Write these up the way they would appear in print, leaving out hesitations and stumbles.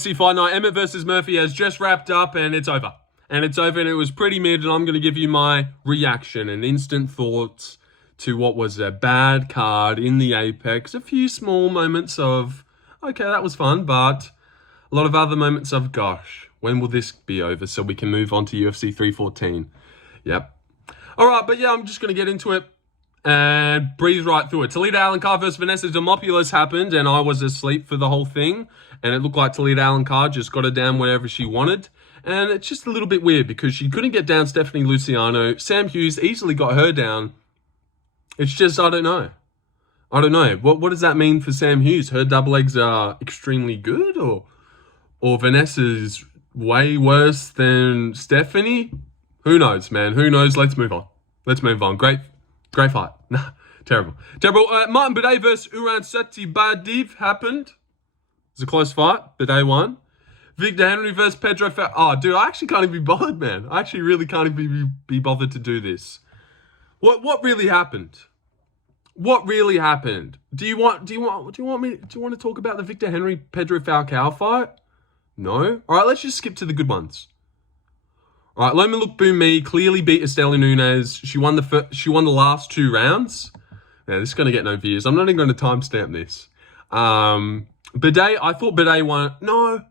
UFC Fight Night, Emmett versus Murphy has just wrapped up and it's over. And it was pretty mid, and I'm going to give you my reaction and instant thoughts to what was a bad card in the Apex. A few small moments of, okay, that was fun, but a lot of other moments of, gosh, when will this be over so we can move on to UFC 314? Yep. All right, but yeah, I'm just going to get into it and breeze right through it. Talita Alencar versus Vanessa Demopoulos happened, and I was asleep for the whole thing. And it looked like Talita Alencar just got her down wherever she wanted. And it's just a little bit weird because she couldn't get down Stephanie Luciano. Sam Hughes easily got her down. It's just, I don't know. What does that mean for Sam Hughes? Her double legs are extremely good, or Vanessa's way worse than Stephanie? Who knows, man? Who knows? Let's move on. Great fight. Nah, terrible. Martin Bidet versus Uran Satibadiv happened. It was a close fight. Bidet won. Victor Henry versus Pedro Falcao. Oh, dude, I actually can't even be bothered, man. I actually really can't even be bothered to do this. What really happened? What really happened? Do you want to talk about the Victor Henry Pedro Falcao fight? No? All right, let's just skip to the good ones. All right, Loma Lookboonmee clearly beat Estela Nunes. She won the last 2 rounds. Now, this is going to get no views. I'm not even going to timestamp this. Bidet, I thought Bidet won. No,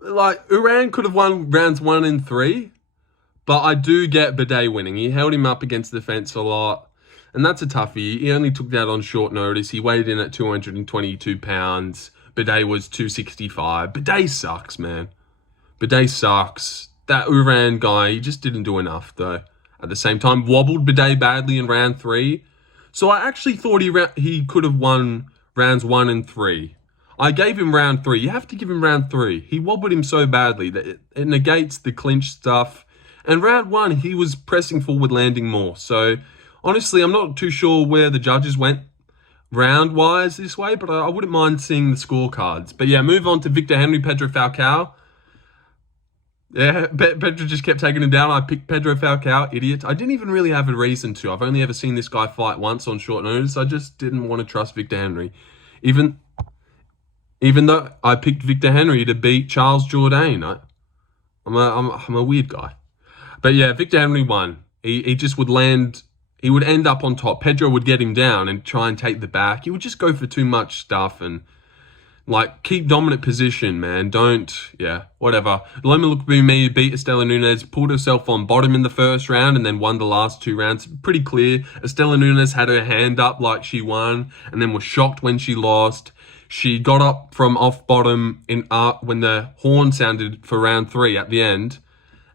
like, Uran could have won rounds 1 and 3. But I do get Bidet winning. He held him up against the fence a lot. And that's a toughie. He only took that on short notice. He weighed in at 222 pounds. Bidet was 265. Bidet sucks, man. Bidet sucks. That Uran guy, he just didn't do enough, though. At the same time, wobbled Bidet badly in round 3. So I actually thought he could have won rounds 1 and 3. I gave him round 3. You have to give him round 3. He wobbled him so badly that it negates the clinch stuff. And round 1, he was pressing forward, landing more. So, honestly, I'm not too sure where the judges went round-wise this way, but I wouldn't mind seeing the scorecards. But yeah, move on to Victor Henry, Pedro Falcao. Yeah, Pedro just kept taking him down. I picked Pedro Falcao, idiot. I didn't even really have a reason to. I've only ever seen this guy fight once on short notice. I just didn't want to trust Victor Henry. Even though I picked Victor Henry to beat Charles Jourdain. I'm a weird guy. But yeah, Victor Henry won. He just would land. He would end up on top. Pedro would get him down and try and take the back. He would just go for too much stuff and, like, keep dominant position, man. Whatever. Loma Lookboonmee beat Estela Nunes, pulled herself on bottom in the first round and then won the last 2 rounds. Pretty clear. Estela Nunes had her hand up like she won and then was shocked when she lost. She got up from off bottom when the horn sounded for round 3 at the end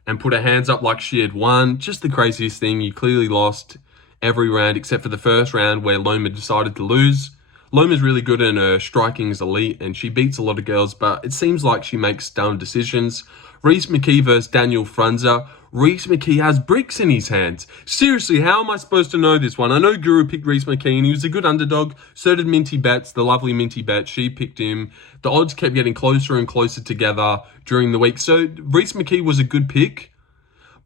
and put her hands up like she had won. Just the craziest thing. You clearly lost every round except for the first round where Loma decided to lose. Loma's really good and her striking is elite and she beats a lot of girls, but it seems like she makes dumb decisions. Rhys McKee versus Daniel Frunze. Rhys McKee has bricks in his hands. Seriously, how am I supposed to know this one? I know Guru picked Rhys McKee and he was a good underdog. So did Minty Betts, the lovely Minty Betts. She picked him. The odds kept getting closer and closer together during the week. So Rhys McKee was a good pick.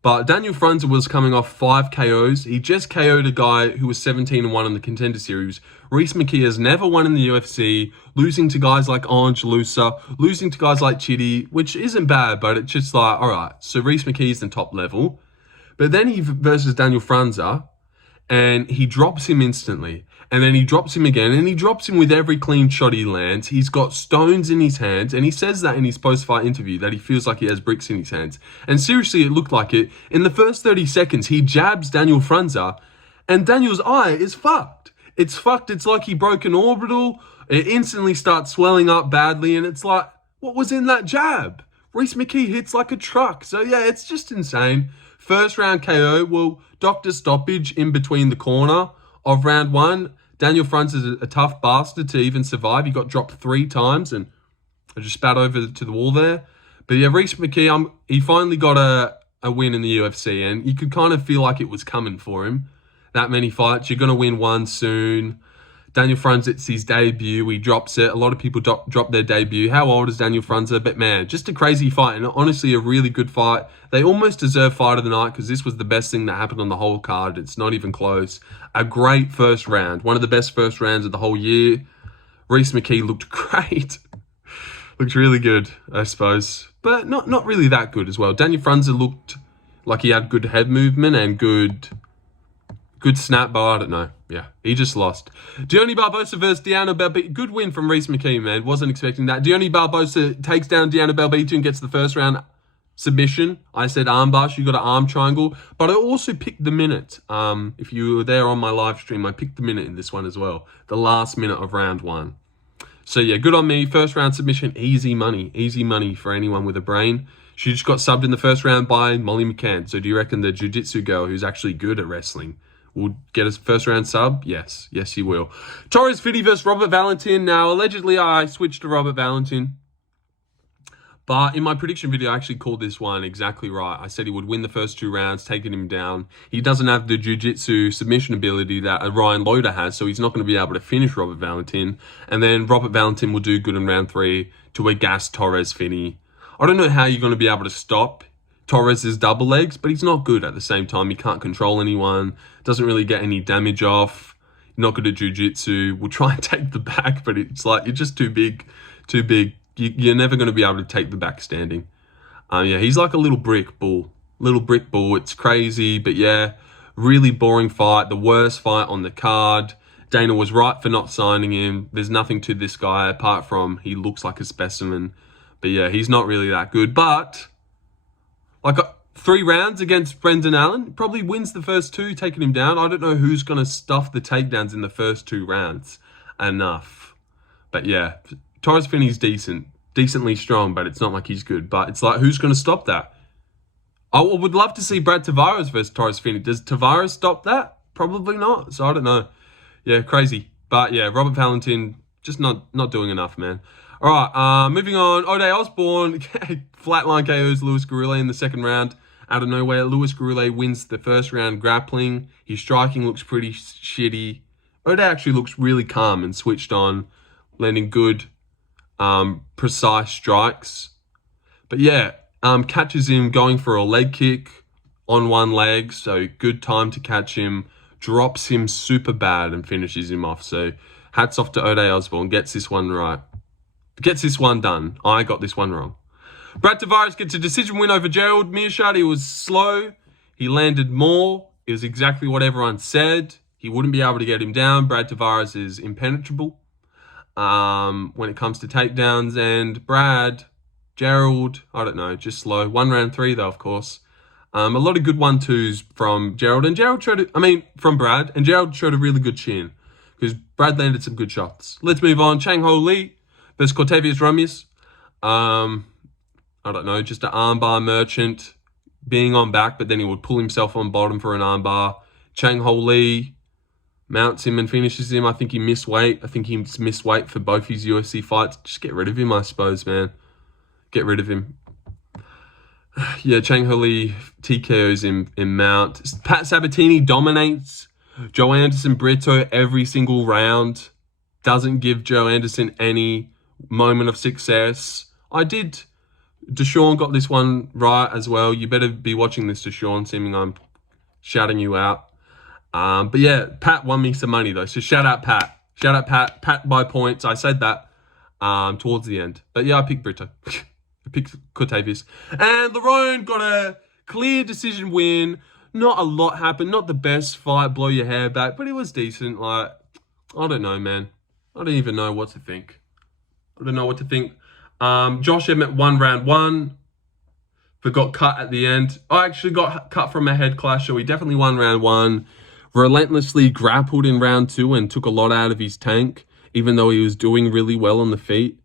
But Daniel Frunze was coming off 5 KOs. He just KO'd a guy who was 17-1 in the Contender Series. Rhys McKee has never won in the UFC, losing to guys like Ange Lusa, losing to guys like Chidi, which isn't bad, but it's just like, all right, so Rhys McKee's the top level. But then he versus Daniel Frunze, and he drops him instantly. And then he drops him again, and he drops him with every clean shot he lands. He's got stones in his hands, and he says that in his post-fight interview, that he feels like he has bricks in his hands. And seriously, it looked like it. In the first 30 seconds, he jabs Daniel Frunze, and Daniel's eye is fucked. It's fucked. It's like he broke an orbital. It instantly starts swelling up badly, and it's like, what was in that jab? Rhys McKee hits like a truck. So yeah, it's just insane. First round KO, well, doctor stoppage in between the corner of round 1. Daniel Frunze is a tough bastard to even survive. He got dropped 3 times and I just spat over to the wall there. But yeah, Rhys McKee, he finally got a win in the UFC and you could kind of feel like it was coming for him. That many fights, you're going to win one soon. Daniel Frunze, it's his debut. He drops it. A lot of people drop their debut. How old is Daniel Frunze? But man, just a crazy fight and honestly a really good fight. They almost deserve fight of the night because this was the best thing that happened on the whole card. It's not even close. A great first round. One of the best first rounds of the whole year. Rhys McKee looked great. Looked really good, I suppose. But not really that good as well. Daniel Frunze looked like he had good head movement and good snap, but I don't know. Yeah, he just lost. Deone Barbosa versus Diana Belbita. Good win from Reece McKee, man. Wasn't expecting that. Deone Barbosa takes down Diana Belbita and gets the first round submission. I said armbar. She got an arm triangle. But I also picked the minute. If you were there on my live stream, I picked the minute in this one as well. The last minute of round 1. So yeah, good on me. First round submission, easy money. Easy money for anyone with a brain. She just got subbed in the first round by Molly McCann. So do you reckon the jiu-jitsu girl who's actually good at wrestling will get a first round sub? Yes. Yes, he will. Torres Fitty versus Robert Valentin. Now, allegedly, I switched to Robert Valentin. But in my prediction video, I actually called this one exactly right. I said he would win the first 2 rounds, taking him down. He doesn't have the jiu-jitsu submission ability that Ryan Loader has, so he's not going to be able to finish Robert Valentin. And then Robert Valentin will do good in round 3 to a gas Torres Fitty. I don't know how you're going to be able to stop Torres' double legs, but he's not good at the same time. He can't control anyone, doesn't really get any damage off, not good at jiu-jitsu. We'll try and take the back, but it's like, you're just too big. You're never going to be able to take the back standing. Yeah, he's like a little brick bull. It's crazy, but yeah, really boring fight. The worst fight on the card. Dana was right for not signing him. There's nothing to this guy apart from he looks like a specimen. But yeah, he's not really that good. But like 3 rounds against Brendan Allen, probably wins the first 2, taking him down. I don't know who's going to stuff the takedowns in the first 2 rounds enough. But yeah, Torres Finney's decently strong, but it's not like he's good. But it's like, who's going to stop that? I would love to see Brad Tavares versus Torres Finney. Does Tavares stop that? Probably not. So I don't know. Yeah, crazy. But yeah, Robert Valentin just not doing enough, man. All right, moving on. Ode Osborne flatline KOs Louis Gurule in the second round. Out of nowhere, Louis Gurule wins the first round grappling. His striking looks pretty shitty. Ode actually looks really calm and switched on, landing good, precise strikes. But yeah, catches him going for a leg kick on one leg. So good time to catch him. Drops him super bad and finishes him off. So hats off to Ode Osborne. Gets this one right. Gets this one done. I got this one wrong. Brad Tavares gets a decision win over Gerald Meerschaert. He was slow. He landed more. It was exactly what everyone said. He wouldn't be able to get him down. Brad Tavares is impenetrable when it comes to takedowns. And Gerald, I don't know, just slow. 1 round 3 though, of course. A lot of good 1-2s from Gerald. And Gerald from Brad. And Gerald showed a really good chin, because Brad landed some good shots. Let's move on. Chang Ho Lee versus Cortavius Romius. I don't know, just an armbar merchant being on back, but then he would pull himself on bottom for an armbar. Chang Ho Lee mounts him and finishes him. I think he missed weight. I think he's missed weight for both his UFC fights. Just get rid of him, I suppose, man. Get rid of him. Yeah, Chang Ho Lee TKOs in mount. Pat Sabatini dominates Joe Anderson Brito every single round. Doesn't give Joe Anderson any moment of success. Deshaun got this one right as well. You better be watching this, Deshaun, seeming I'm shouting you out. But yeah, Pat won me some money though. So shout out Pat. Pat by points. I said that towards the end. But yeah, I picked Brito. I picked Cortavius. And Lerone got a clear decision win. Not a lot happened. Not the best fight, blow your hair back, but it was decent. Like, I don't know, man. I don't even know what to think. Josh Emmett won round 1, but got cut at the end. I actually got cut from a head clash, so he definitely won round 1. Relentlessly grappled in round 2 and took a lot out of his tank, even though he was doing really well on the feet.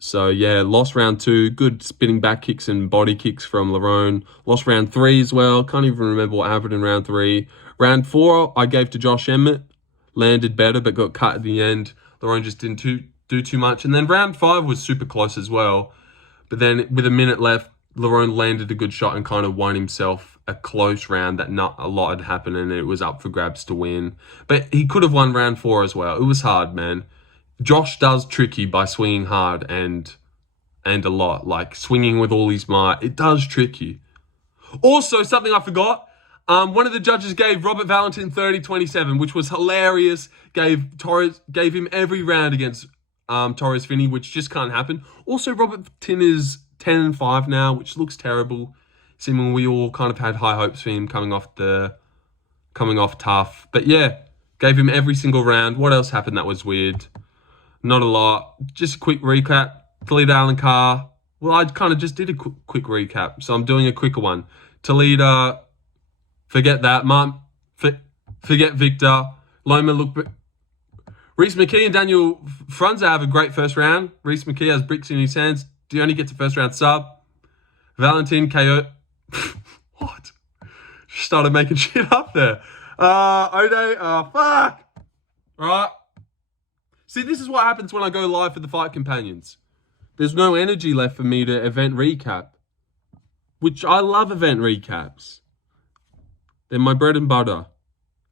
So yeah, lost round 2. Good spinning back kicks and body kicks from Lerone. Lost round 3 as well. Can't even remember what happened in round 3. Round 4, I gave to Josh Emmett. Landed better, but got cut at the end. Lerone just didn't do too much. And then round 5 was super close as well. But then with a minute left, Lerone landed a good shot and kind of won himself a close round that not a lot had happened and it was up for grabs to win. But he could have won round 4 as well. It was hard, man. Josh does trick you by swinging hard and a lot. Like swinging with all his might. It does trick you. Also, something I forgot. One of the judges gave Robert Valentin 30-27, which was hilarious. Gave him every round against Torres Finney, which just can't happen. Also, Robert Tinner's 10-5 now, which looks terrible. Seeming we all kind of had high hopes for him coming off tough. But yeah, gave him every single round. What else happened that was weird? Not a lot. Just a quick recap. Toledo Alan Carr. Well, I kind of just did a quick recap, so I'm doing a quicker one. Toledo, forget that. Forget Victor. Loma look. Reese McKee and Daniel Frunza have a great first round. Reese McKee has bricks in his hands. Dione gets a first round sub. Valentin KO. What? Started making shit up there. Ode. Fuck. All right. See, this is what happens when I go live for the Fight Companions. There's no energy left for me to event recap, which I love event recaps. They're my bread and butter.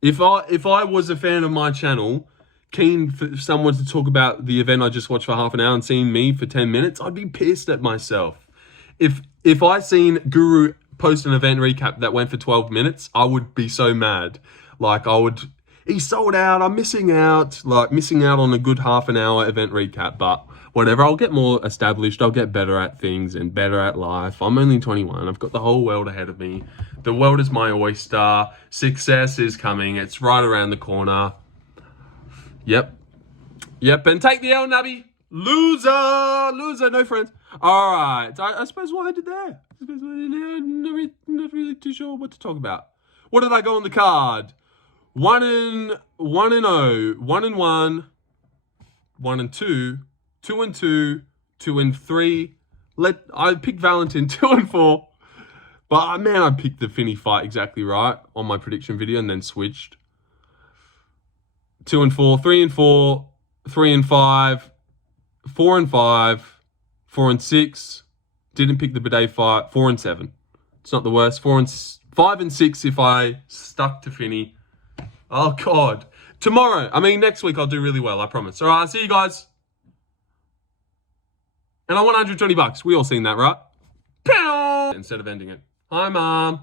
If I was a fan of my channel, keen for someone to talk about the event I just watched for half an hour and seeing me for 10 minutes, I'd be pissed at myself. If I seen Guru post an event recap that went for 12 minutes, I would be so mad. Like he sold out, I'm missing out. Like missing out on a good half an hour event recap, but whatever, I'll get more established, I'll get better at things and better at life. I'm only 21, I've got the whole world ahead of me. The world is my oyster. Success is coming, it's right around the corner. Yep, and take the L, Nubby. Loser, no friends. All right, I suppose what I did there. Not really too sure what to talk about. What did I go on the card? 1-0, 1-1, 1-2, 2-2, 2-3. I picked Valentin 2-4. But man, I picked the Finney fight exactly right on my prediction video and then switched. 2-4, 3-4, 3-5, 4-5, 4-6. Didn't pick the Bidet fight. 4-7. It's not the worst. 5-6 if I stuck to Finney. Oh God. Next week I'll do really well, I promise. All right, I'll see you guys. And I won $120. We all seen that, right? Instead of ending it. Hi, Mom.